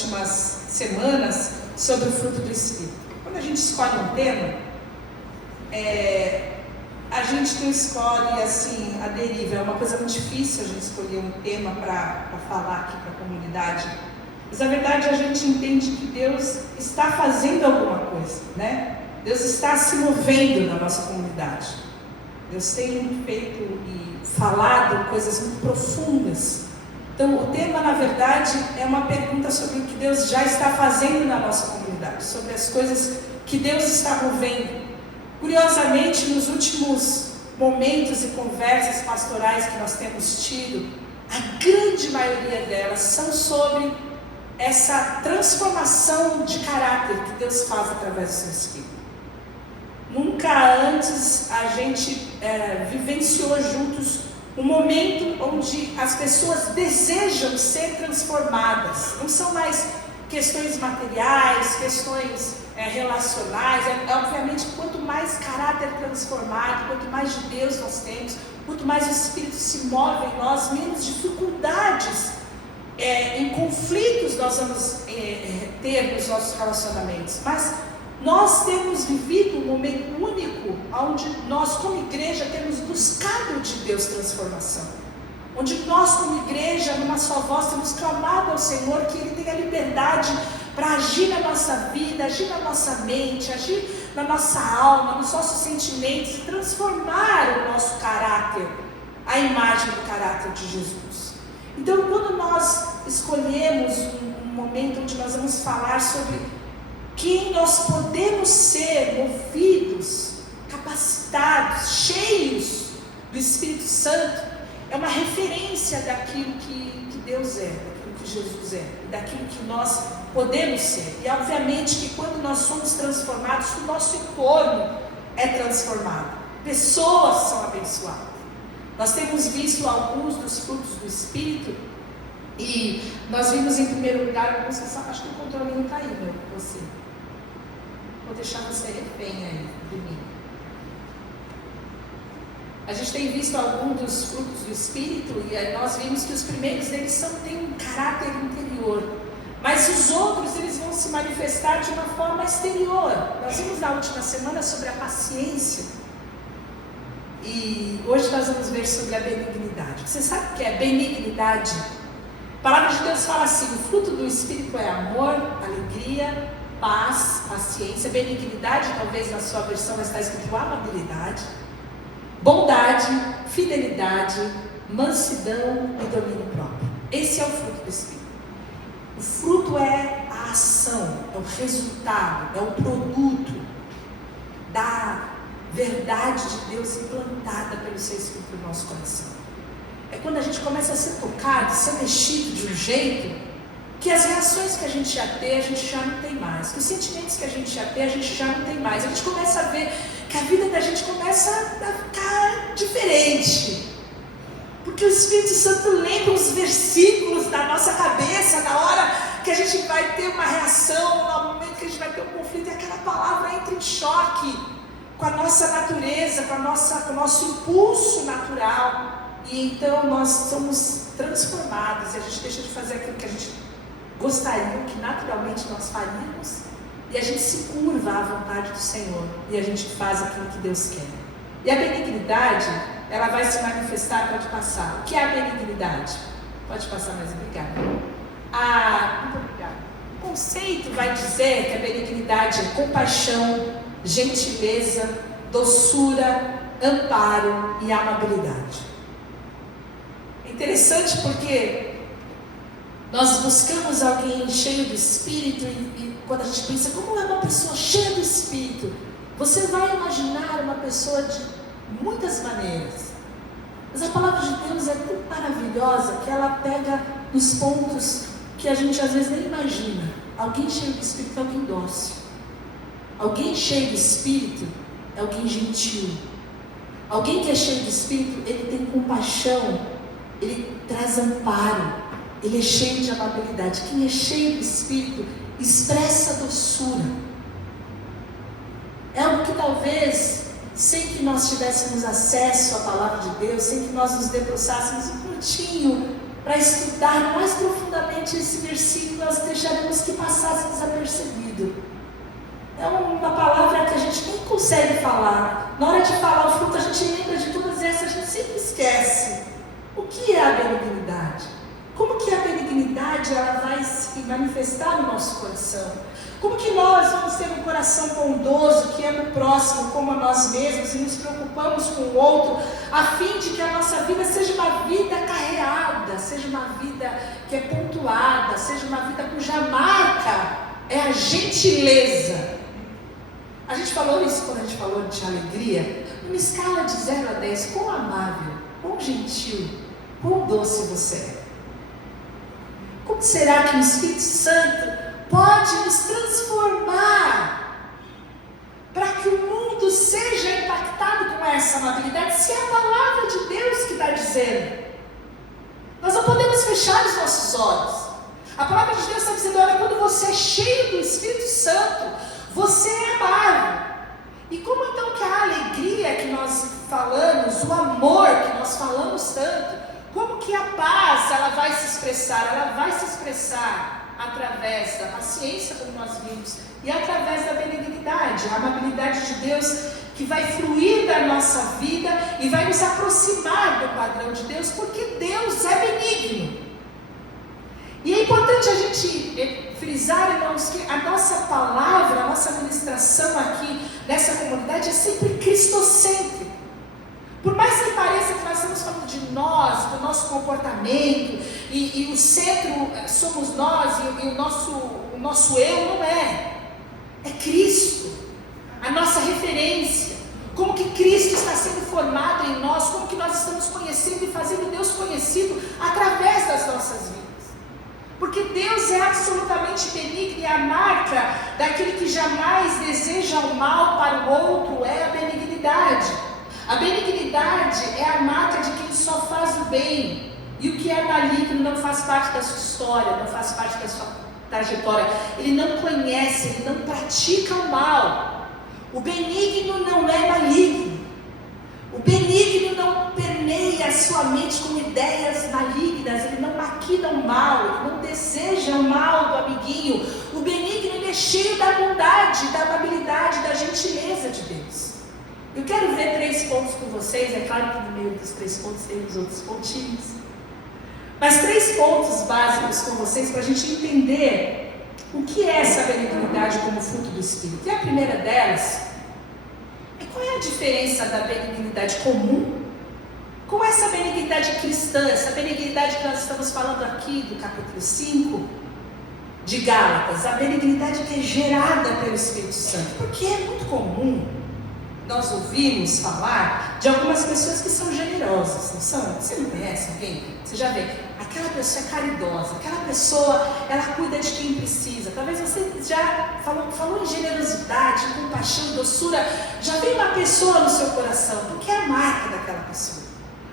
últimas semanas sobre o fruto do Espírito. Quando a gente escolhe um tema, a gente não escolhe assim a deriva. É uma coisa muito difícil a gente escolher um tema para falar aqui para a comunidade. Mas na verdade a gente entende que Deus está fazendo alguma coisa, né? Deus está se movendo na nossa comunidade. Deus tem feito e falado coisas muito profundas. Então o tema na verdade é uma pergunta sobre o que Deus já está fazendo na nossa comunidade, sobre as coisas que Deus está movendo. Curiosamente, nos últimos momentos e conversas pastorais que nós temos tido, a grande maioria delas são sobre essa transformação de caráter que Deus faz através do seu Espírito. Nunca antes a gente vivenciou juntos um momento onde as pessoas desejam ser transformadas. Não são mais questões materiais, questões relacionais. Obviamente, quanto mais caráter transformado, quanto mais de Deus nós temos, quanto mais o Espírito se move em nós, menos dificuldades em conflitos nós vamos ter nos nossos relacionamentos. Mas nós temos vivido um momento único onde nós como igreja temos buscado de Deus transformação, onde nós como igreja numa só voz temos clamado ao Senhor que Ele tenha liberdade para agir na nossa vida, agir na nossa mente, agir na nossa alma, nos nossos sentimentos e transformar o nosso caráter, a imagem do caráter de Jesus. Então, quando nós escolhemos um momento onde nós vamos falar sobre quem nós podemos ser movidos, capacitados, cheios do Espírito Santo, é uma referência daquilo que Deus é, daquilo que Jesus é, daquilo que nós podemos ser. E obviamente que quando nós somos transformados, o nosso entorno é transformado, pessoas são abençoadas. Nós temos visto alguns dos frutos do Espírito e nós vimos em primeiro lugar, acho que o controle não está aí, meu, você. Vou deixar você refém aí de mim. A gente tem visto alguns dos frutos do Espírito e aí nós vimos que os primeiros deles têm um caráter interior, mas os outros eles vão se manifestar de uma forma exterior. Nós vimos na última semana sobre a paciência e hoje nós vamos ver sobre a benignidade. Você sabe o que é benignidade? A palavra de Deus fala assim: o fruto do Espírito é amor, alegria, paz, paciência, benignidade, talvez na sua versão está escrito amabilidade, bondade, fidelidade, mansidão e domínio próprio. Esse é o fruto do Espírito. O fruto é a ação, é o resultado, é o produto da verdade de Deus implantada pelo seu Espírito no nosso coração. É quando a gente começa a ser tocado, ser mexido de um jeito que as reações que a gente ia ter, a gente já não tem mais. Que os sentimentos que a gente ia ter, a gente já não tem mais. A gente começa a ver que a vida da gente começa a ficar diferente. Porque o Espírito Santo lembra os versículos da nossa cabeça, na hora que a gente vai ter uma reação, no momento que a gente vai ter um conflito, e aquela palavra entra em choque com a nossa natureza, com o nosso impulso natural. E então nós somos transformados e a gente deixa de fazer aquilo que a gente gostaria, que naturalmente nós faríamos, e a gente se curva à vontade do Senhor e a gente faz aquilo que Deus quer. E a benignidade, ela vai se manifestar, pode passar. O que é a benignidade? Pode passar, mas obrigada. Muito obrigada. O conceito vai dizer que a benignidade é compaixão, gentileza, doçura, amparo e amabilidade. É interessante porque nós buscamos alguém cheio do Espírito e quando a gente pensa, como é uma pessoa cheia do Espírito? Você vai imaginar uma pessoa de muitas maneiras. Mas a palavra de Deus é tão maravilhosa que ela pega nos pontos que a gente às vezes nem imagina. Alguém cheio do Espírito é alguém dócil. Alguém cheio do Espírito é alguém gentil. Alguém que é cheio do Espírito, ele tem compaixão, ele traz amparo, ele é cheio de amabilidade. Quem é cheio do Espírito expressa doçura. É algo que talvez, sem que nós tivéssemos acesso à palavra de Deus, sem que nós nos debruçássemos um minutinho para estudar mais profundamente esse versículo, nós deixaremos desapercebido. É uma palavra que a gente nem consegue falar. Na hora de falar o fruto, a gente lembra de todas essas, a gente sempre esquece. O que é a benignidade? Como que a benignidade ela vai se manifestar no nosso coração? Como que nós vamos ter um coração bondoso, que ama o próximo como a nós mesmos e nos preocupamos com o outro, a fim de que a nossa vida seja uma vida carreada, seja uma vida que é pontuada, seja uma vida cuja marca é a gentileza. A gente falou isso quando a gente falou de alegria. Numa escala de 0 a 10, quão amável, quão gentil, quão doce você é. Como será que o Espírito Santo pode nos transformar para que o mundo seja impactado com essa amabilidade, se é a palavra de Deus que está dizendo? Nós não podemos fechar os nossos olhos. A palavra de Deus está dizendo: olha, quando você é cheio do Espírito Santo, você é amável. E como então que a alegria que nós falamos, o amor que nós falamos tanto, como que a paz ela vai se expressar? Ela vai se expressar através da paciência, como nós vimos, e através da benignidade, a amabilidade de Deus que vai fluir da nossa vida e vai nos aproximar do padrão de Deus, porque Deus é benigno. E é importante a gente frisar, irmãos, que a nossa palavra, a nossa ministração aqui nessa comunidade é sempre cristocêntrica. Por mais que pareça que nós estamos falando de nós, do nosso comportamento, e o centro somos nós, e o nosso eu não é. É Cristo, a nossa referência. Como que Cristo está sendo formado em nós, como que nós estamos conhecendo e fazendo Deus conhecido através das nossas vidas. Porque Deus é absolutamente benigno, e a marca daquele que jamais deseja o mal para o outro é a benignidade. A benignidade é a marca de quem só faz o bem, e o que é maligno não faz parte da sua história, não faz parte da sua trajetória. Ele não conhece, ele não pratica o mal. O benigno não é maligno. O benigno não permeia a sua mente com ideias malignas, ele não maquina o mal, ele não deseja o mal do amiguinho. O benigno ele é cheio da bondade, da amabilidade, da gentileza de Deus. Eu quero ver 3 pontos com vocês. É claro que no meio dos 3 pontos tem os outros pontinhos, mas 3 pontos básicos com vocês para a gente entender o que é essa benignidade como fruto do Espírito. E a primeira delas é: qual é a diferença da benignidade comum com essa benignidade cristã, essa benignidade que nós estamos falando aqui do capítulo 5 de Gálatas, a benignidade que é gerada pelo Espírito Santo? Porque é muito comum nós ouvimos falar de algumas pessoas que são generosas, não são? Você não conhece alguém? Você já vê, aquela pessoa é caridosa, aquela pessoa, ela cuida de quem precisa. Talvez você já falou em generosidade, em compaixão, em doçura, já vem uma pessoa no seu coração, porque é a marca daquela pessoa.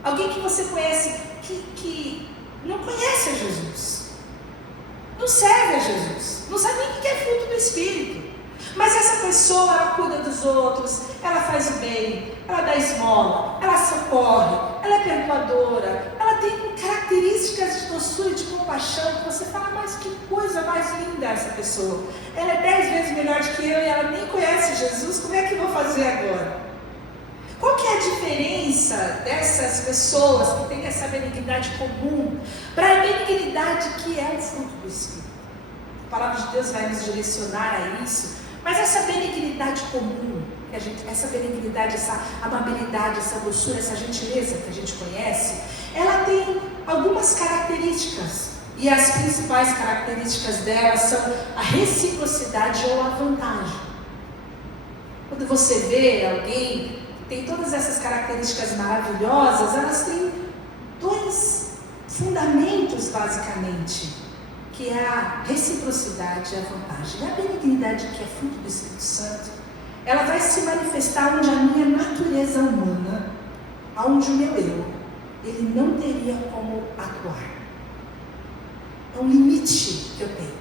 Alguém que você conhece, que não conhece a Jesus, não serve a Jesus, não sabe nem o que é fruto do Espírito. Mas essa pessoa, ela cuida dos outros, ela faz o bem, ela dá esmola, ela socorre, ela é perdoadora, ela tem características de doçura e de compaixão que você fala: mas que coisa mais linda essa pessoa. Ela é 10 vezes melhor do que eu e ela nem conhece Jesus, como é que eu vou fazer agora? Qual que é a diferença dessas pessoas que têm essa benignidade comum para a benignidade que é o fruto do Espírito? A palavra de Deus vai nos direcionar a isso. Mas essa benignidade comum, essa benignidade, essa amabilidade, essa doçura, essa gentileza que a gente conhece, ela tem algumas características. E as principais características dela são a reciprocidade ou a vantagem. Quando você vê alguém que tem todas essas características maravilhosas, elas têm 2 fundamentos basicamente, que é a reciprocidade e a vantagem. E a benignidade, que é fruto do Espírito Santo, ela vai se manifestar onde a minha natureza humana, onde o meu eu, ele não teria como atuar. É um limite que eu tenho.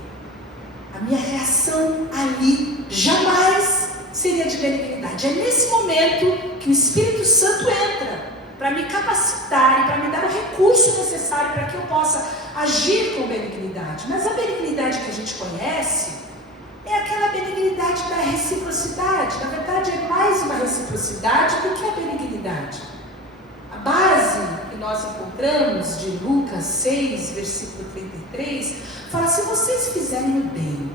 A minha reação ali jamais seria de benignidade. É nesse momento que o Espírito Santo entra para me capacitar e para me dar o recurso necessário para que eu possa agir com benignidade. Mas a benignidade que a gente conhece reciprocidade do que a benignidade. A base que nós encontramos de Lucas 6, versículo 33, fala: se vocês fizerem o bem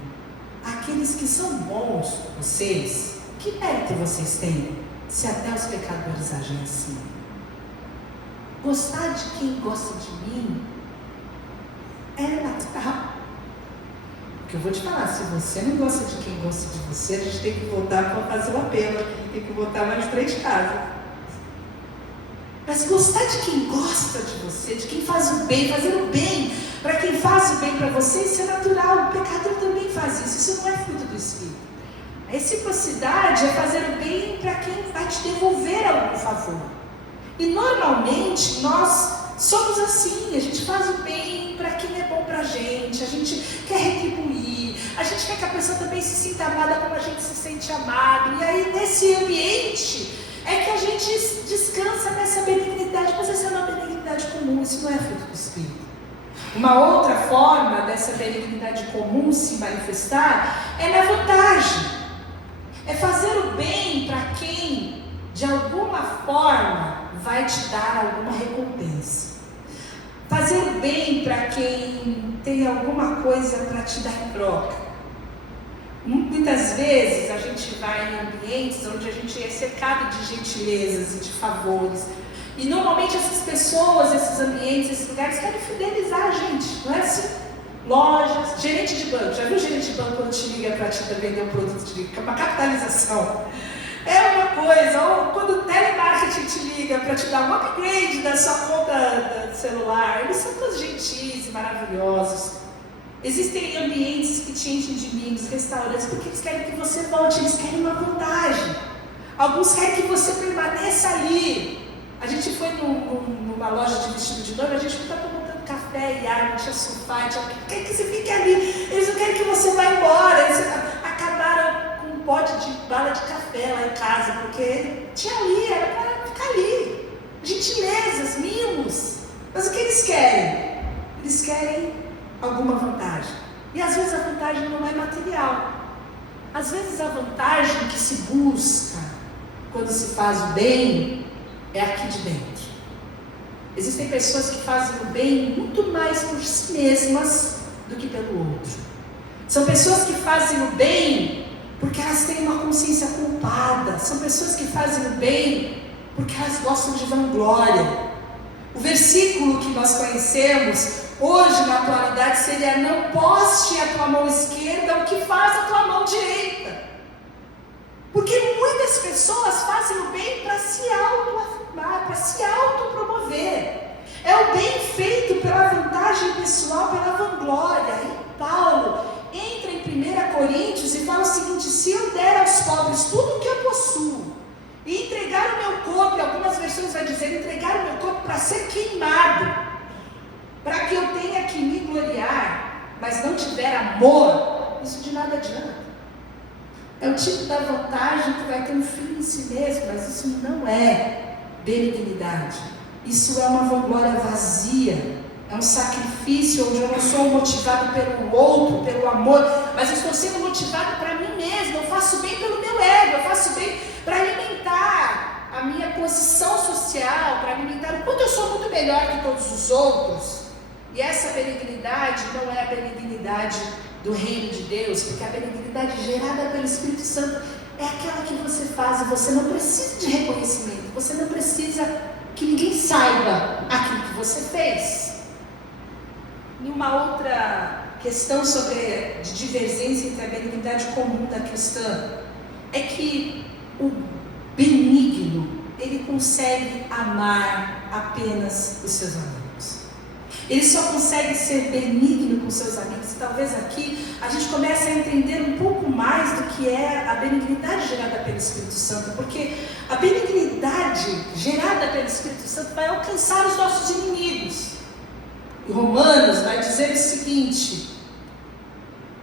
àqueles que são bons com vocês, que mérito vocês têm, se até os pecadores agem assim? Gostar de quem gosta de mim é natural. Porque eu vou te falar, se você não gosta de quem gosta de você, a gente tem que voltar para fazer o apelo aqui, tem que voltar mais 3 casas. Mas gostar de quem gosta de você, de quem faz o bem, fazer o bem para quem faz o bem para você, isso é natural. O pecador também faz isso não é fruto do Espírito. A reciprocidade é fazer o bem para quem vai te devolver algum favor. E normalmente nós somos assim, a gente faz o bem para quem é bom para a gente quer retribuir, a gente quer que a pessoa também se sinta amada como a gente se sente amado. E aí nesse ambiente é que a gente descansa nessa benignidade, mas essa é uma benignidade comum, isso não é fruto do Espírito. Uma outra forma dessa benignidade comum se manifestar é na vantagem. É fazer o bem para quem, de alguma forma, vai te dar alguma recompensa. Fazer o bem para quem tem alguma coisa para te dar em troca. Muitas vezes a gente vai em ambientes onde a gente é cercado de gentilezas e de favores. E normalmente essas pessoas, esses ambientes, esses lugares querem fidelizar a gente, não é assim? Lojas, gerente de banco, já viu o gerente de banco quando te liga para te vender um produto, te liga, uma capitalização? É uma coisa, ou quando o telemarketing te liga para te dar um upgrade da sua conta do celular, eles são todos gentis e maravilhosos. Existem ambientes que te enchem de mimos, restaurantes, porque eles querem que você volte, eles querem uma vantagem. Alguns querem que você permaneça ali. A gente foi numa loja de vestido de noiva, a gente não está tomando café e água, tinha sofá, quer que você fique ali. Eles não querem que você vá embora. Eles acabaram com um pote de bala de café lá em casa, porque tinha ali, era para ficar ali. Gentilezas, mimos. Mas o que eles querem? Eles querem alguma vantagem. E às vezes a vantagem não é material. Às vezes a vantagem que se busca quando se faz o bem é aqui de dentro. Existem pessoas que fazem o bem muito mais por si mesmas do que pelo outro. São pessoas que fazem o bem porque elas têm uma consciência culpada. São pessoas que fazem o bem porque elas gostam de vanglória. O versículo que nós conhecemos hoje na atualidade seria: não poste a tua mão esquerda o que faz a tua mão direita. Porque muitas pessoas fazem o bem para se autoafirmar, para se autopromover. É o bem feito pela vantagem pessoal, pela vanglória. E Paulo entra em 1 Coríntios e fala o seguinte: se eu der aos pobres tudo o que eu possuo, e entregar o meu corpo, e algumas versões vai dizer, entregar o meu corpo para ser queimado, para que eu tenha que me gloriar, mas não tiver amor, isso de nada adianta. É o tipo da vantagem que vai ter um fim em si mesmo, mas isso não é benignidade. Isso é uma vanglória vazia, é um sacrifício onde eu não sou motivado pelo outro, pelo amor, mas eu estou sendo motivado para mim mesmo. Eu faço bem pelo meu ego, eu faço bem para alimentar a minha posição social, para alimentar o quanto eu sou muito melhor que todos os outros. E essa benignidade não é a benignidade do reino de Deus, porque a benignidade gerada pelo Espírito Santo é aquela que você faz e você não precisa de reconhecimento, você não precisa que ninguém saiba aquilo que você fez. E uma outra questão de divergência entre a benignidade comum da cristã é que o benigno, ele consegue amar apenas os seus amigos. Ele só consegue ser benigno com seus amigos. Talvez aqui a gente comece a entender um pouco mais do que é a benignidade gerada pelo Espírito Santo, porque a benignidade gerada pelo Espírito Santo vai alcançar os nossos inimigos. E Romanos vai dizer o seguinte,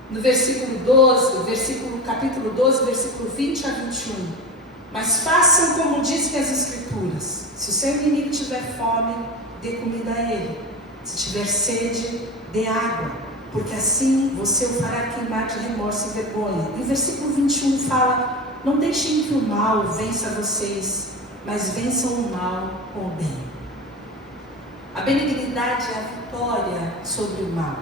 no versículo 12, capítulo 12, versículo 20 a 21. Mas façam como dizem as Escrituras: se o seu inimigo tiver fome, dê comida a ele. Se tiver sede, dê água, porque assim você o fará queimar de remorso e vergonha. E o versículo 21 fala: não deixem que o mal vença vocês, mas vençam o mal com o bem. A benignidade é a vitória sobre o mal.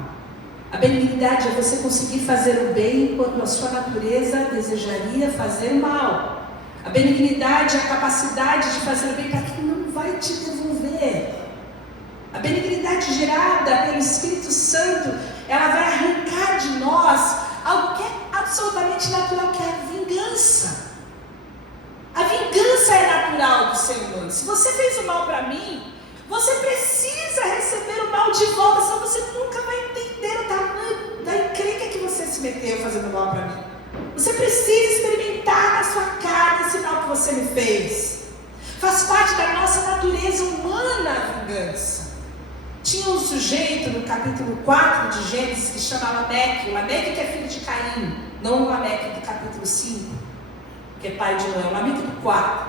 A benignidade é você conseguir fazer o bem quando a sua natureza desejaria fazer o mal. A benignidade é a capacidade de fazer o bem para quem não vai te devolver. A benignidade gerada pelo Espírito Santo, ela vai arrancar de nós algo que é absolutamente natural, que é a vingança. A vingança é natural do ser humano. Se você fez o mal para mim, você precisa receber o mal de volta, senão você nunca vai entender o tamanho da encrenca que você se meteu fazendo mal para mim. Você precisa experimentar na sua carne esse mal que você me fez. Faz parte da nossa natureza humana a vingança. Tinha um sujeito no capítulo 4 de Gênesis que chama Lameque. O Lameque que é filho de Caim, não o Lameque do capítulo 5, que é pai de Noé. O Lameque do 4.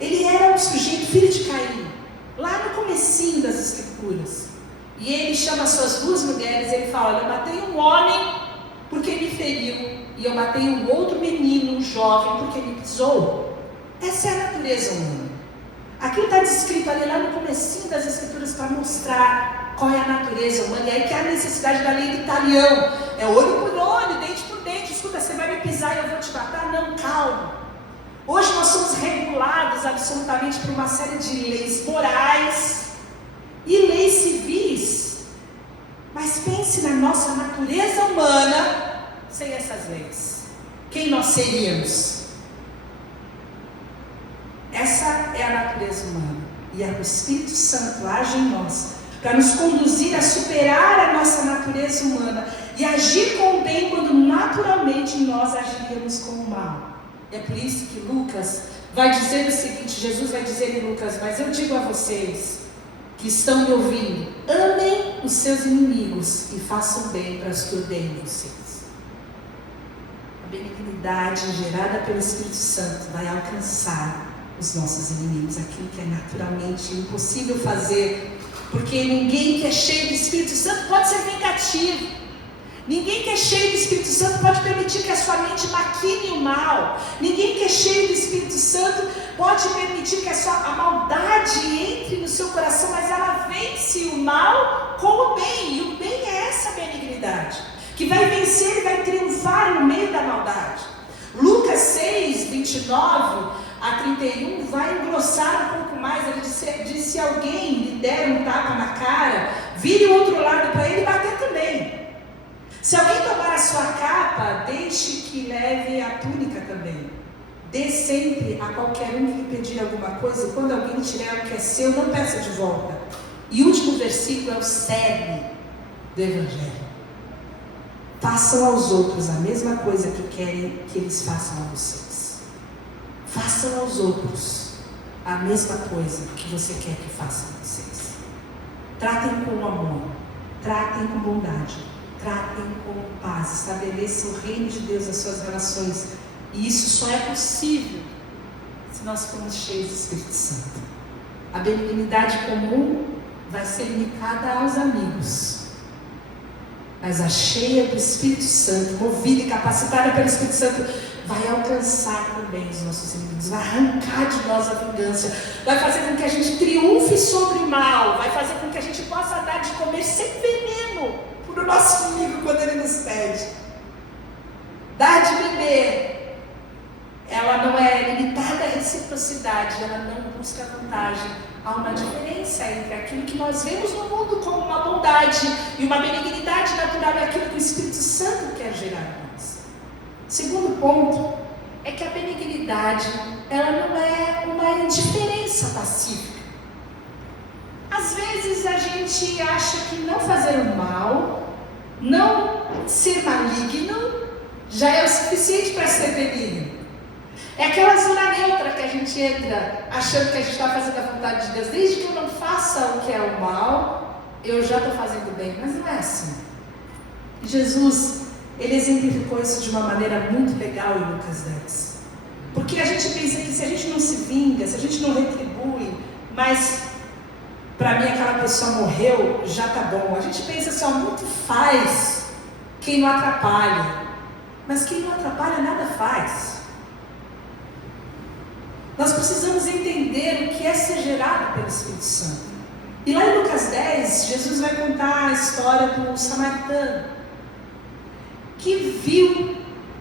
Ele era um sujeito filho de Caim, lá no comecinho das Escrituras. E ele chama as suas duas mulheres e ele fala: olha, eu matei um homem porque me feriu, e eu matei um outro menino, um jovem, porque me pisou. Essa é a natureza humana. Aquilo está descrito ali lá no comecinho das Escrituras para mostrar qual é a natureza humana. E aí que é a necessidade da lei do talião. É olho por olho, dente por dente. Escuta, você vai me pisar e eu vou te matar? Não, calma. Hoje nós somos regulados absolutamente por uma série de leis morais e leis civis. Mas pense na nossa natureza humana sem essas leis. Quem nós seríamos? Essa é a natureza humana. E o Espírito Santo age em nós para nos conduzir a superar a nossa natureza humana e agir com o bem quando naturalmente nós agiríamos com o mal. É por isso que Lucas vai dizer o seguinte, Jesus vai dizer em Lucas: mas eu digo a vocês que estão me ouvindo, amem os seus inimigos e façam bem para os que odeiam vocês. A benignidade gerada pelo Espírito Santo vai alcançar os nossos inimigos, aquilo que é naturalmente impossível fazer, porque ninguém que é cheio do Espírito Santo pode ser vingativo. Ninguém que é cheio do Espírito Santo pode permitir que a sua mente maquine o mal. Ninguém que é cheio do Espírito Santo pode permitir que a maldade entre no seu coração, mas ela vence o mal com o bem. E o bem é essa benignidade, que vai vencer e vai triunfar no meio da maldade. Lucas 6, 29 a 31 vai engrossar um pouco mais. Ele diz: se alguém lhe der um tapa na cara, vire o outro lado para ele e bater também. Se alguém tomar a sua capa, deixe que leve a túnica também. Dê sempre a qualquer um que lhe pedir alguma coisa, e quando alguém tiver o que é seu, não peça de volta. E o último versículo é o cerne do Evangelho. Façam aos outros a mesma coisa que querem que eles façam a vocês. Façam aos outros a mesma coisa que você quer que façam a vocês. Tratem com amor, tratem com bondade. Tratem com paz, estabeleçam o reino de Deus nas suas relações. E isso só é possível se nós formos cheios do Espírito Santo. A benignidade comum vai ser limitada aos amigos. Mas a cheia do Espírito Santo, movida e capacitada pelo Espírito Santo, vai alcançar também os nossos inimigos, vai arrancar de nós a vingança, vai fazer com que a gente triunfe sobre o mal, vai fazer com que a gente possa dar de comer sem veneno para o nosso inimigo quando ele nos pede. Dar de beber, ela não é limitada à reciprocidade, ela não busca vantagem. Há uma diferença entre aquilo que nós vemos no mundo como uma bondade e uma benignidade natural e aquilo que o Espírito Santo quer gerar em nós. Segundo ponto é que a benignidade, ela não é uma indiferença pacífica. Às vezes a gente acha que não fazer o mal, não ser maligno, já é o suficiente para ser benigno. É aquela zona neutra que a gente entra achando que a gente está fazendo a vontade de Deus. Desde que eu não faça o que é o mal, eu já estou fazendo bem. Mas não é assim. Jesus, ele exemplificou isso de uma maneira muito legal em Lucas 10. Porque a gente pensa que se a gente não se vinga, se a gente não retribui, mas para mim aquela pessoa morreu, já tá bom. A gente pensa assim, muito faz quem não atrapalha. Mas quem não atrapalha nada faz. Nós precisamos entender o que é ser gerado pelo Espírito Santo. E lá em Lucas 10, Jesus vai contar a história do samaritano, que viu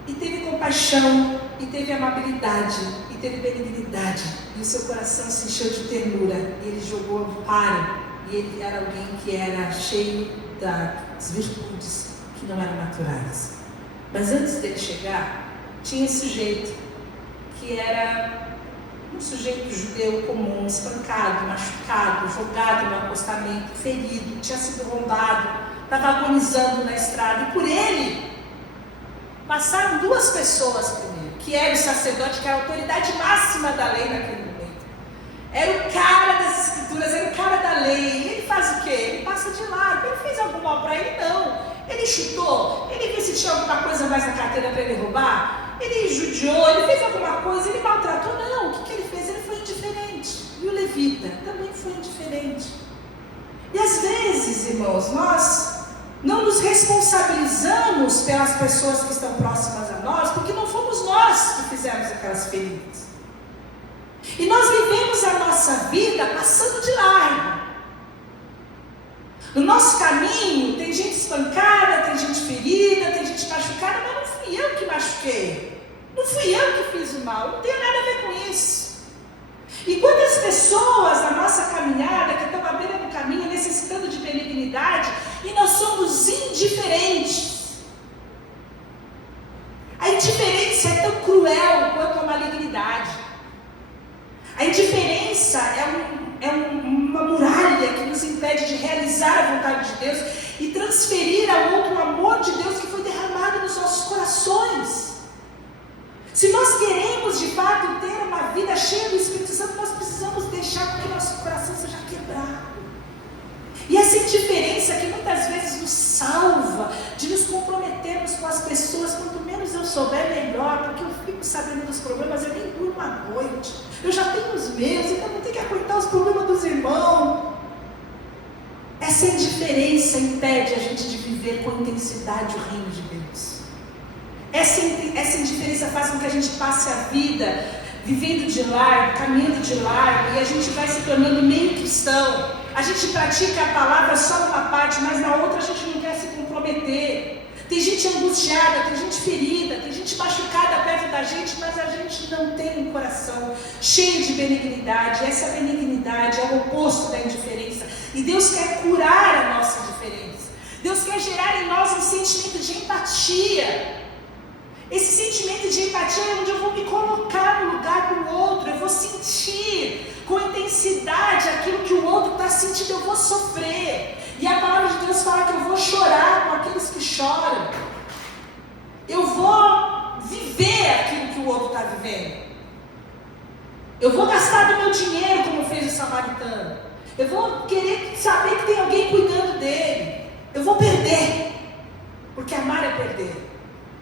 e teve compaixão, e teve amabilidade, e teve benignidade, e o seu coração se encheu de ternura, e ele jogou amparo, e ele era alguém que era cheio das virtudes que não eram naturais. Mas antes dele chegar, tinha esse sujeito, que era um sujeito judeu comum, espancado, machucado, jogado no acostamento, ferido, tinha sido roubado, estava agonizando na estrada, e por ele passaram duas pessoas primeiro, que era o sacerdote, que era a autoridade máxima da lei naquele momento. Era o cara das escrituras, era o cara da lei. E ele faz o quê? Ele passa de largo. Ele fez algum mal para ele? Não. Ele chutou? Ele viu se tinha alguma coisa mais na carteira para ele roubar? Ele judiou? Ele fez alguma coisa? Ele maltratou? Não. O que ele fez? Ele foi indiferente. E o levita também foi indiferente. E às vezes, irmãos, nós não nos responsabilizamos pelas pessoas que estão próximas a nós, porque não fomos nós que fizemos aquelas feridas. E nós vivemos a nossa vida passando de largo. No nosso caminho tem gente espancada, tem gente ferida, tem gente machucada, mas não fui eu que machuquei. Não fui eu que fiz o mal, não tem nada a ver com isso. E quantas pessoas na nossa caminhada que estão à beira do caminho necessitando de benignidade e nós somos indiferentes. A indiferença é tão cruel quanto a malignidade. A indiferença é uma muralha que nos impede de realizar a vontade de Deus e transferir ao outro o amor de Deus que foi derramado nos nossos corações. Se nós queremos de fato ter uma vida cheia do Espírito Santo, nós precisamos deixar que nosso coração seja quebrado. E essa indiferença que muitas vezes nos salva de nos comprometermos com as pessoas. Quanto menos eu souber, melhor, porque eu fico sabendo dos problemas, eu nem durmo à noite. Eu já tenho os meus, então eu não tenho que aguentar os problemas dos irmãos. Essa indiferença impede a gente de viver com intensidade o reino de Deus. Essa indiferença faz com que a gente passe a vida vivendo de largo, caminhando de largo, e a gente vai se tornando meio cristão. A gente pratica a palavra só numa parte, mas na outra a gente não quer se comprometer. Tem gente angustiada, tem gente ferida, tem gente machucada perto da gente, mas a gente não tem um coração cheio de benignidade. Essa benignidade é o oposto da indiferença. E Deus quer curar a nossa indiferença. Deus quer gerar em nós um sentimento de empatia. Esse sentimento de empatia é onde eu vou me colocar no lugar do outro, eu vou sentir com intensidade aquilo que o outro está sentindo, eu vou sofrer. E a palavra de Deus fala que eu vou chorar com aqueles que choram. Eu vou viver aquilo que o outro está vivendo. Eu vou gastar do meu dinheiro como fez o samaritano. Eu vou querer saber que tem alguém cuidando dele. Eu vou perder, porque amar é perder.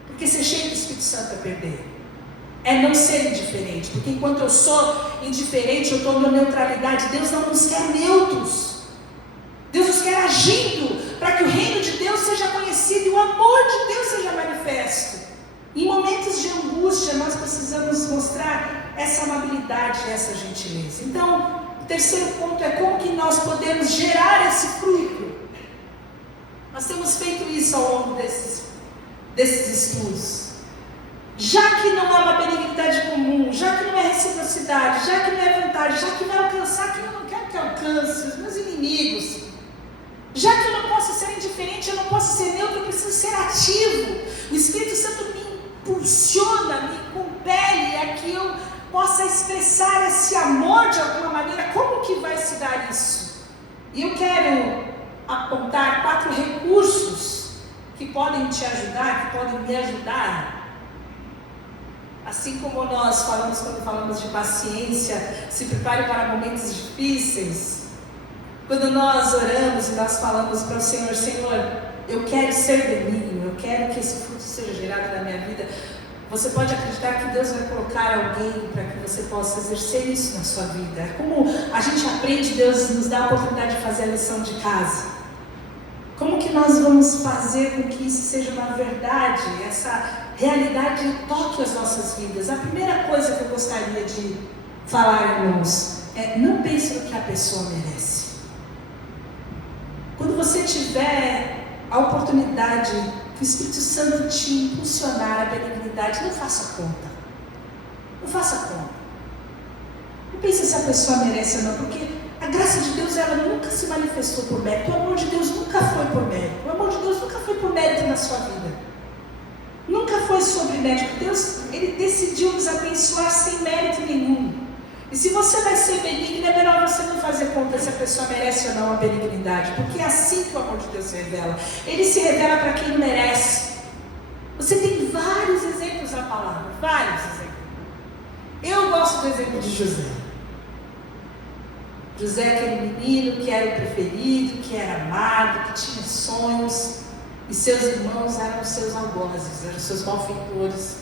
Porque ser cheio do Espírito Santo é perder. É não ser indiferente. Porque enquanto eu sou indiferente, eu estou na neutralidade. Deus não nos quer neutros. Deus nos quer agindo para que o reino de Deus seja conhecido e o amor de Deus seja manifesto. Em momentos de angústia, nós precisamos mostrar essa amabilidade e essa gentileza. Então, o terceiro ponto é como que nós podemos gerar esse fruto. Nós temos feito isso ao longo desses estudos. Já que não é uma benignidade comum, já que não é reciprocidade, já que não é vontade, já que vai alcançar quem eu não quero que alcance, os meus inimigos, já que eu não posso ser indiferente, eu não posso ser neutro, eu preciso ser ativo. O Espírito Santo me impulsiona, me compele a que eu possa expressar esse amor de alguma maneira. Como que vai se dar isso? E eu quero apontar 4 recursos que podem te ajudar, que podem me ajudar. Assim como nós falamos quando falamos de paciência, se prepare para momentos difíceis. Quando nós oramos e nós falamos para o Senhor, Senhor, eu quero ser benigno, eu quero que esse fruto seja gerado na minha vida. Você pode acreditar que Deus vai colocar alguém para que você possa exercer isso na sua vida. É como a gente aprende, Deus nos dá a oportunidade de fazer a lição de casa. Como que nós vamos fazer com que isso seja uma verdade, essa realidade toque as nossas vidas? A primeira coisa que eu gostaria de falar, irmãos, não pense no que a pessoa merece. Quando você tiver a oportunidade que o Espírito Santo te impulsionar a benignidade, não faça conta. Não faça conta. Não pense se a pessoa merece ou não, porque a graça de Deus, ela nunca se manifestou por mérito. O amor de Deus nunca foi por mérito. O amor de Deus nunca foi por mérito na sua vida. Nunca foi sobre mérito. Deus, Ele decidiu nos abençoar sem mérito nenhum. E se você vai ser benigno, é melhor você não fazer conta se a pessoa merece ou não a benignidade, porque é assim que o amor de Deus se revela. Ele se revela para quem não merece. Você tem vários exemplos na palavra, vários exemplos. Eu gosto do exemplo de José. José, aquele menino que era o preferido, que era amado, que tinha sonhos, e seus irmãos eram os seus algozes, eram os seus malfeitores.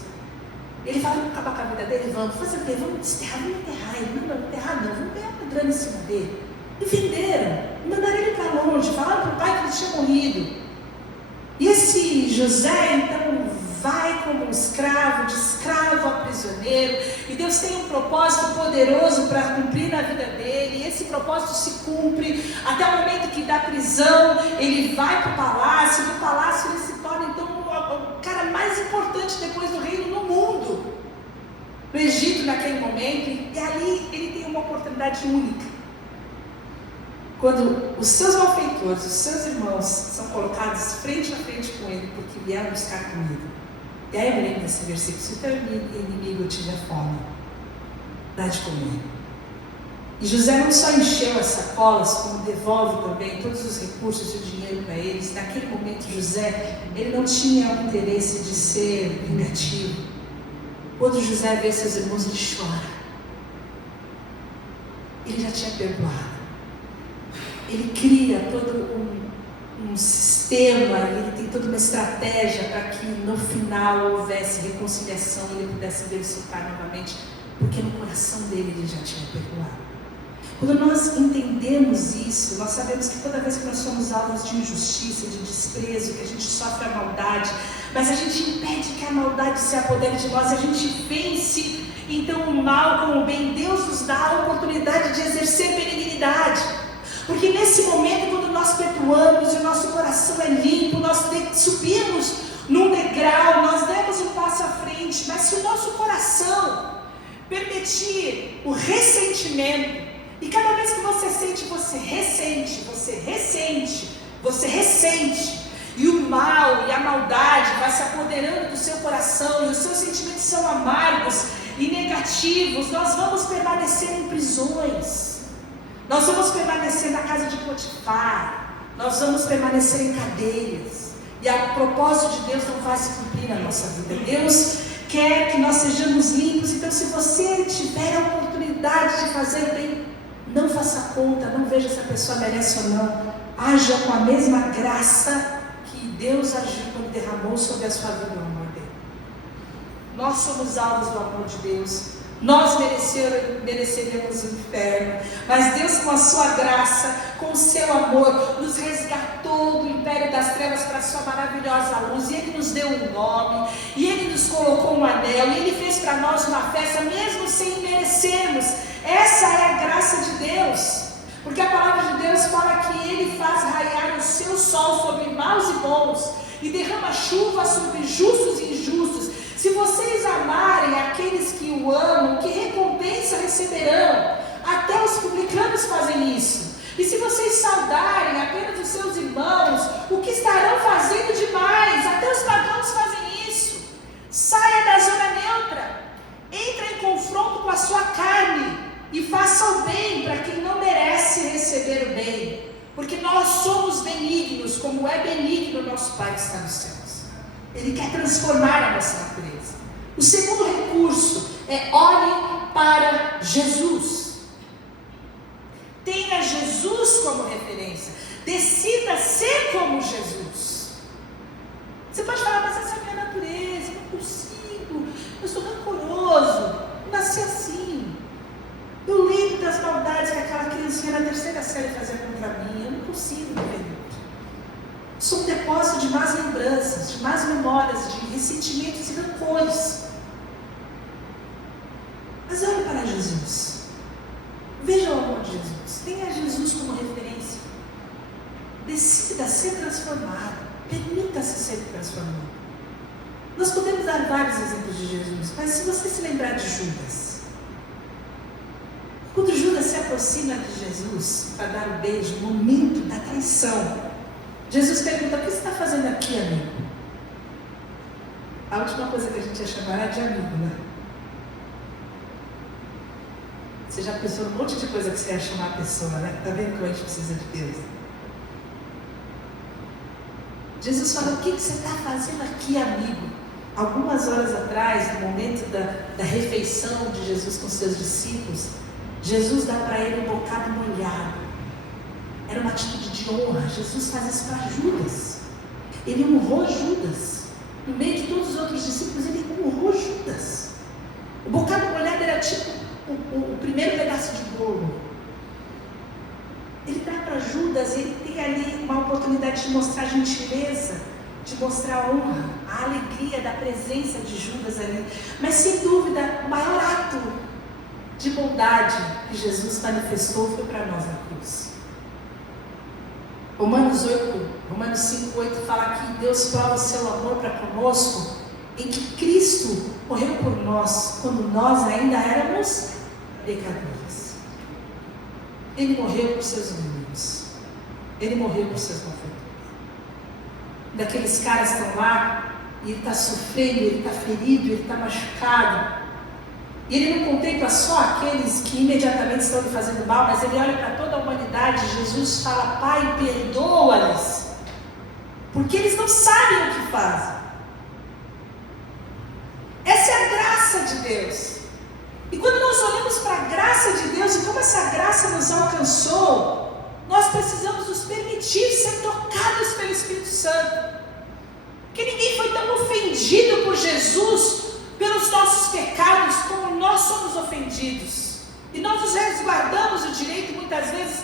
Ele fala, vamos acabar com a vida dele, vamos fazer o quê? Vamos desterrar, vamos enterrar ele. Não, enterrar não, vamos ganhar uma grana em cima dele. E venderam, e mandaram ele para longe, falaram para o pai que ele tinha morrido. E esse José, então, vai como um escravo, de escravo a prisioneiro, e Deus tem um propósito poderoso para cumprir na vida dele, e esse propósito se cumpre, até o momento que da prisão, ele vai para o palácio, do palácio ele se torna então o cara mais importante depois do reino no mundo, no Egito naquele momento, e ali ele tem uma oportunidade única. Quando os seus malfeitores, os seus irmãos são colocados frente a frente com ele, porque vieram buscar comida. E aí eu me lembro desse versículo, se o teu inimigo tiver fome, dá de comer. E José não só encheu as sacolas, como devolve também todos os recursos e o dinheiro para eles. Naquele momento José, ele não tinha o interesse de ser vingativo. Quando José vê seus irmãos, ele chora. Ele já tinha perdoado. Ele cria todo um sistema, ele tem toda uma estratégia para que no final houvesse reconciliação e ele pudesse ver seu pai novamente, porque no coração dele ele já tinha perdoado. Quando nós entendemos isso, nós sabemos que toda vez que nós somos alvos de injustiça, de desprezo, que a gente sofre a maldade, mas a gente impede que a maldade se apodere de nós, a gente vence então o mal com o bem. Deus nos dá a oportunidade de exercer benignidade. Porque nesse momento, quando nós perdoamos e o nosso coração é limpo, nós subimos num degrau, nós demos um passo à frente. Mas se o nosso coração permitir o ressentimento, e cada vez que você sente, você ressente, e o mal e a maldade vai se apoderando do seu coração, e os seus sentimentos são amargos e negativos, nós vamos permanecer em prisões. Nós vamos permanecer na casa de Potifar, nós vamos permanecer em cadeias, e o propósito de Deus não vai se cumprir na nossa vida. Deus quer que nós sejamos limpos. Então, se você tiver a oportunidade de fazer bem, não faça conta, não veja se a pessoa merece ou não, haja com a mesma graça que Deus agiu quando derramou sobre a sua vida o amor dele. Nós somos alvos do amor de Deus. Nós mereceríamos o inferno, mas Deus, com a sua graça, com o seu amor, nos resgatou do império das trevas para a sua maravilhosa luz, e Ele nos deu um nome, e Ele nos colocou um anel, e Ele fez para nós uma festa, mesmo sem merecermos. Essa é a graça de Deus, porque a palavra de Deus fala que Ele faz raiar o seu sol sobre maus e bons, e derrama chuva sobre justos e injustos. Se vocês amarem aqueles que o amam, que recompensa receberão? Até os publicanos fazem isso. E se vocês saudarem apenas os seus irmãos, o que estarão fazendo demais? Até os pagãos fazem isso. Saia da zona neutra, entre em confronto com a sua carne e faça o bem para quem não merece receber o bem, porque nós somos benignos, como é benigno o nosso Pai que está nos céus. Ele quer transformar a nossa natureza. O segundo recurso é olhe para Jesus. Tenha Jesus como referência. Decida ser como Jesus. Você pode falar, mas essa é a minha natureza, eu não consigo, eu sou rancoroso, eu nasci assim. Eu lembro das maldades que aquela criancinha na terceira série fazia contra mim, eu não consigo viver. Sou um depósito de más lembranças, de más memórias, de ressentimentos e rancores. Mas olhe para Jesus. como referência. Decida ser transformado. Permita-se ser transformado. Nós podemos dar vários exemplos de Jesus, mas se você se lembrar de Judas, quando Judas se aproxima de Jesus para dar o beijo, no momento da traição, Jesus pergunta: o que você está fazendo aqui, amigo? A última coisa que a gente ia chamar era de amigo, né? Você já pensou num monte de coisa que você ia chamar a pessoa, né? Está vendo como a gente precisa de Deus? Jesus fala: o que você está fazendo aqui, amigo? Algumas horas atrás, no momento da refeição de Jesus com seus discípulos, Jesus dá para ele um bocado molhado. Era uma atitude de honra. Jesus faz isso para Judas. Ele honrou Judas. No meio de todos os outros discípulos, ele honrou Judas. O bocado molhado era tipo o primeiro pedaço de bolo. Ele dá para Judas, ele tem ali uma oportunidade de mostrar gentileza, de mostrar honra, a alegria da presença de Judas ali. Mas sem dúvida, o maior ato de bondade que Jesus manifestou foi para nós na cruz. Romanos 5:8 fala que Deus prova o seu amor para conosco em que Cristo morreu por nós quando nós ainda éramos pecadores. Ele morreu por seus inimigos. Ele morreu por seus malfeitores. Daqueles caras que estão lá e ele está sofrendo, ele está ferido, ele está machucado. E ele não contempla só aqueles que imediatamente estão lhe fazendo mal, mas ele olha para toda a humanidade. Jesus fala: Pai, perdoa-lhes, porque eles não sabem o que fazem. Essa é a graça de Deus. E quando nós olhamos para a graça de Deus e como essa graça nos alcançou, nós precisamos nos permitir ser tocados pelo Espírito Santo. Porque ninguém foi tão ofendido por Jesus pelos nossos pecados como nós somos ofendidos. E nós nos resguardamos o direito muitas vezes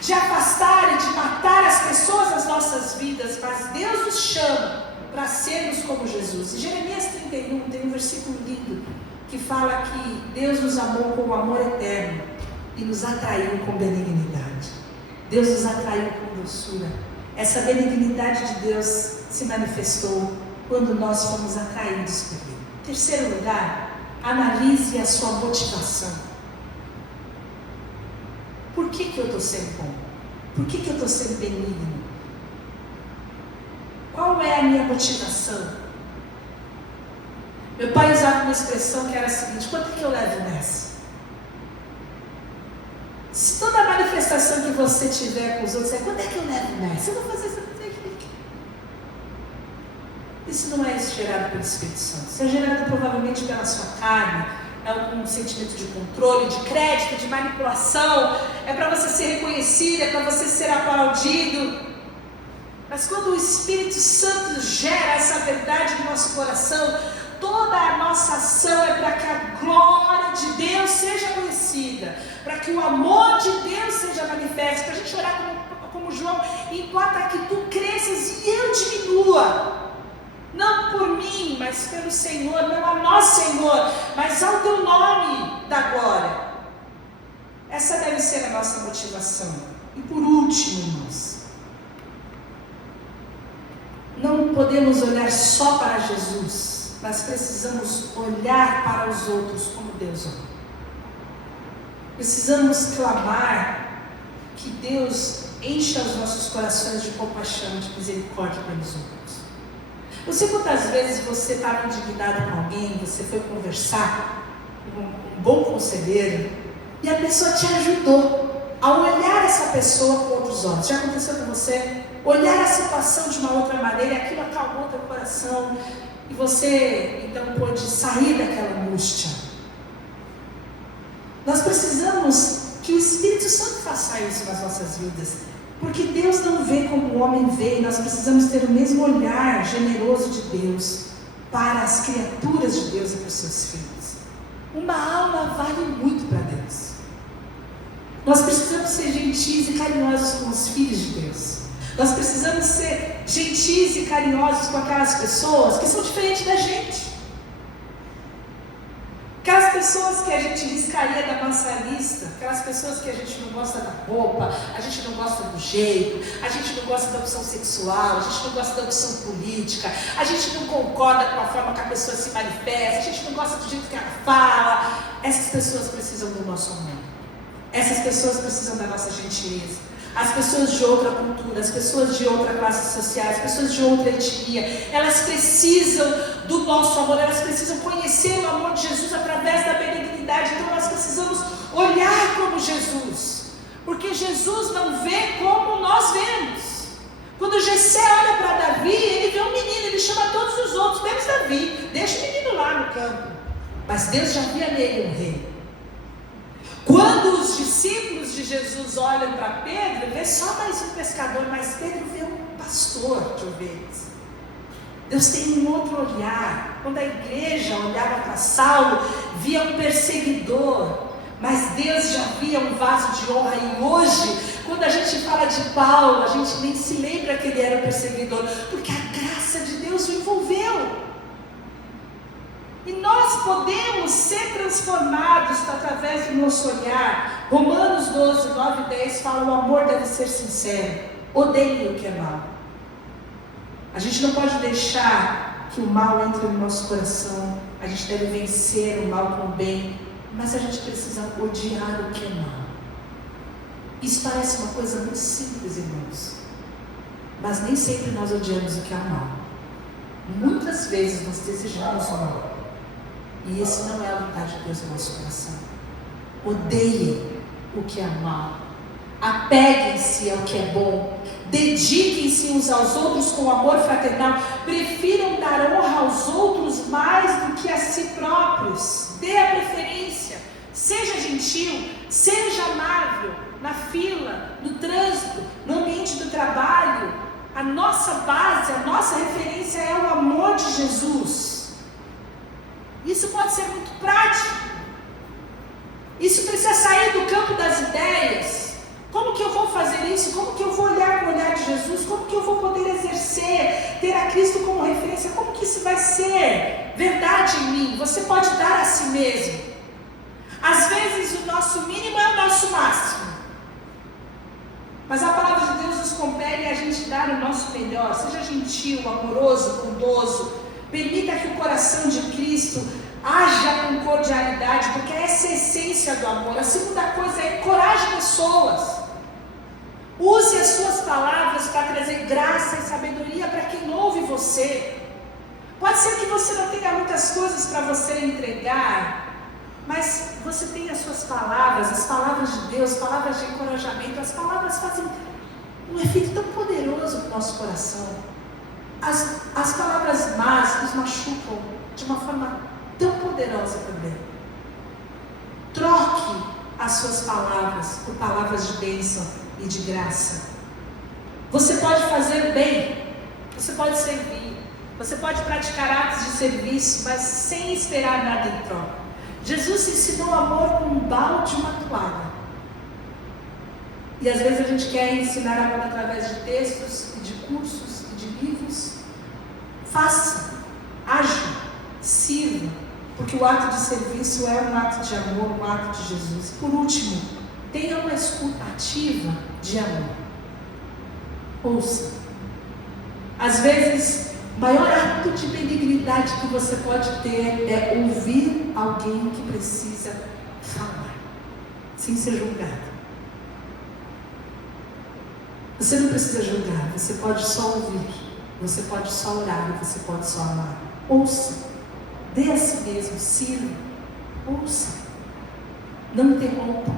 de afastar e de matar as pessoas das nossas vidas, mas Deus nos chama para sermos como Jesus. Em Jeremias 31 tem um versículo lindo que fala que Deus nos amou com o amor eterno e nos atraiu com benignidade. Deus nos atraiu com doçura. Essa benignidade de Deus se manifestou quando nós fomos atraídos por Ele. Terceiro lugar, analise a sua motivação. Por que eu estou sendo bom? Por que eu estou sendo benigno? Qual é a minha motivação? Meu pai usava uma expressão que era a seguinte: quanto que eu levo nessa? Se toda a manifestação que você tiver com os outros é quanto é que eu levo nessa? Eu vou fazer isso. Isso não é gerado pelo Espírito Santo. Isso é gerado provavelmente pela sua carne. É algum sentimento de controle, de crédito, de manipulação. É para você ser reconhecido, é para você ser aplaudido. Mas quando o Espírito Santo gera essa verdade no nosso coração, toda a nossa ação é para que a glória de Deus seja conhecida, para que o amor de Deus seja manifesto, para a gente orar como João: importa que tu cresças e eu diminua. Não por mim, mas pelo Senhor, não a nós, Senhor, mas ao teu nome da glória. Essa deve ser a nossa motivação. E por último, irmãos, não podemos olhar só para Jesus, mas precisamos olhar para os outros como Deus olha. Precisamos clamar que Deus encha os nossos corações de compaixão, de misericórdia pelos outros. Você, quantas vezes você estava indignado com alguém, você foi conversar com um bom conselheiro e a pessoa te ajudou a olhar essa pessoa com outros olhos? Já aconteceu com você? Olhar a situação de uma outra maneira e aquilo acalmou teu coração e você então pôde sair daquela angústia. Nós precisamos que o Espírito Santo faça isso nas nossas vidas. Porque Deus não vê como o homem vê, e nós precisamos ter o mesmo olhar generoso de Deus para as criaturas de Deus e para os seus filhos. Uma alma vale muito para Deus. Nós precisamos ser gentis e carinhosos com os filhos de Deus. Nós precisamos ser gentis e carinhosos com aquelas pessoas que são diferentes da gente. Aquelas pessoas que a gente riscaria da nossa lista, aquelas pessoas que a gente não gosta da roupa, a gente não gosta do jeito, a gente não gosta da opção sexual, a gente não gosta da opção política, a gente não concorda com a forma que a pessoa se manifesta, a gente não gosta do jeito que ela fala. Essas pessoas precisam do nosso amor. Essas pessoas precisam da nossa gentileza. As pessoas de outra cultura, as pessoas de outra classe social, as pessoas de outra etnia, elas precisam do nosso amor, elas precisam conhecer o amor de Jesus através da benignidade. Então nós precisamos olhar como Jesus, porque Jesus não vê como nós vemos. Quando Jessé olha para Davi, ele vê um menino, ele chama todos os outros, menos Davi, deixa o menino lá no campo. Mas Deus já via nele um rei. Quando os discípulos de Jesus olham para Pedro, vê só mais um pescador, mas Pedro vê um pastor de ovelhas. Deus tem um outro olhar. Quando a igreja olhava para Saulo, via um perseguidor, mas Deus já via um vaso de honra. E hoje, quando a gente fala de Paulo, a gente nem se lembra que ele era perseguidor, porque a graça de Deus o envolveu. E nós podemos ser transformados através do nosso olhar. Romanos 12, 9 e 10 fala: o amor deve ser sincero, odeie o que é mal. A gente não pode deixar que o mal entre no nosso coração. A gente deve vencer o mal com o bem, mas a gente precisa odiar o que é mal. Isso parece uma coisa muito simples, irmãos, mas nem sempre nós odiamos o que é mal. Muitas vezes nós desejamos o mal. E isso não é a vontade de Deus no nosso coração. Odeiem o que é mal. Apeguem-se ao que é bom. Dediquem-se uns aos outros com amor fraternal. Prefiram dar honra aos outros mais do que a si próprios. Dê a preferência. Seja gentil, seja amável. Na fila, no trânsito, no ambiente do trabalho. A nossa base, a nossa referência é o amor de Jesus. Isso pode ser muito prático. Isso precisa sair do campo das ideias. Como que eu vou fazer isso? Como que eu vou olhar com o olhar de Jesus? Como que eu vou poder exercer, ter a Cristo como referência? Como que isso vai ser verdade em mim? Você pode dar a si mesmo. Às vezes o nosso mínimo é o nosso máximo. Mas a palavra de Deus nos compele a gente dar o nosso melhor. Seja gentil, amoroso, bondoso. Permita que o coração de Cristo haja com cordialidade, porque essa é a essência do amor. A segunda coisa é encoraje pessoas. Use as suas palavras para trazer graça e sabedoria para quem ouve você. Pode ser que você não tenha muitas coisas para você entregar, mas você tem as suas palavras, as palavras de Deus, palavras de encorajamento. As palavras fazem um efeito tão poderoso no nosso coração. As palavras más nos machucam de uma forma tão poderosa também. Troque as suas palavras por palavras de bênção e de graça. Você pode fazer bem, você pode servir, você pode praticar atos de serviço, mas sem esperar nada em troca. Jesus ensinou amor com um balde e uma toalha. E às vezes a gente quer ensinar amor através de textos e de cursos, de livros. Faça, haja, sirva, porque o ato de serviço é um ato de amor, um ato de Jesus. Por último, tenha uma escuta ativa de amor. Ouça. Às vezes, o maior ato de benignidade que você pode ter é ouvir alguém que precisa falar, sem ser julgado. Você não precisa julgar, você pode só ouvir, você pode só orar, você pode só amar. Ouça, dê a si mesmo, sirva, ouça, não interrompa.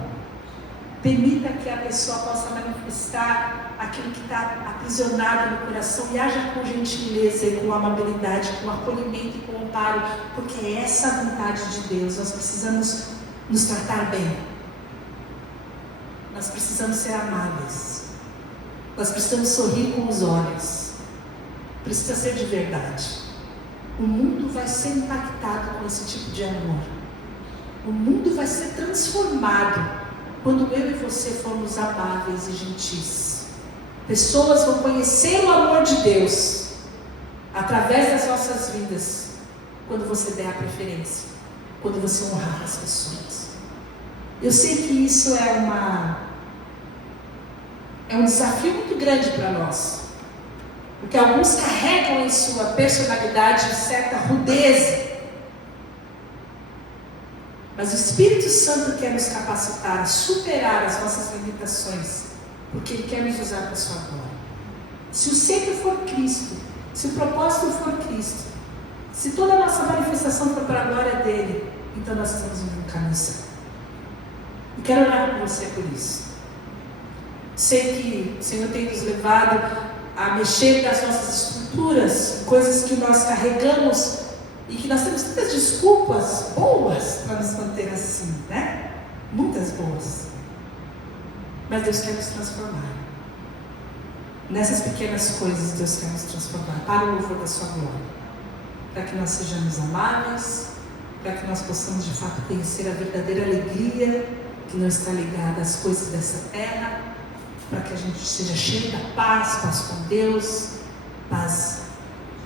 Permita que a pessoa possa manifestar aquilo que está aprisionado no coração e haja com gentileza e com amabilidade, com acolhimento e com amparo, porque é essa a vontade de Deus. Nós precisamos nos tratar bem, nós precisamos ser amáveis. Nós precisamos sorrir com os olhos. Precisa ser de verdade. O mundo vai ser impactado com esse tipo de amor. O mundo vai ser transformado quando eu e você formos amáveis e gentis. Pessoas vão conhecer o amor de Deus através das nossas vidas, quando você der a preferência. quando você honrar as pessoas. Eu sei que isso é um desafio muito grande para nós, porque alguns carregam em sua personalidade certa rudeza, mas o Espírito Santo quer nos capacitar a superar as nossas limitações, porque Ele quer nos usar para a sua glória. Se o centro for Cristo, se o propósito for Cristo, se toda a nossa manifestação for para a glória dEle, então nós estamos indo no caminho certo. E quero orar com você por isso. Sei que o Senhor tem nos levado a mexer nas nossas estruturas, coisas que nós carregamos e que nós temos tantas desculpas boas para nos manter assim, né? Muitas boas. Mas Deus quer nos transformar. Nessas pequenas coisas Deus quer nos transformar para o louvor da sua glória. Para que nós sejamos amáveis, para que nós possamos de fato conhecer a verdadeira alegria que não está ligada às coisas dessa terra, para que a gente seja cheio da paz, paz com Deus, paz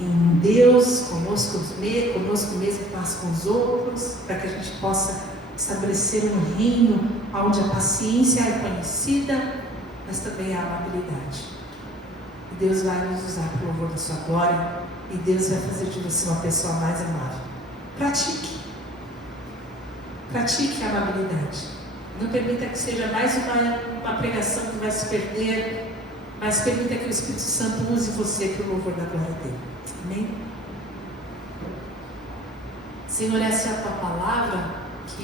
em Deus, conosco mesmo, paz com os outros, para que a gente possa estabelecer um reino onde a paciência é conhecida, mas também a amabilidade. E Deus vai nos usar para o louvor da sua glória, e Deus vai fazer de você uma pessoa mais amável. Pratique a amabilidade. Não permita que seja mais uma pregação que vai se perder, mas permita que o Espírito Santo use você para o louvor da glória dele. Amém? Senhor, essa é a tua palavra que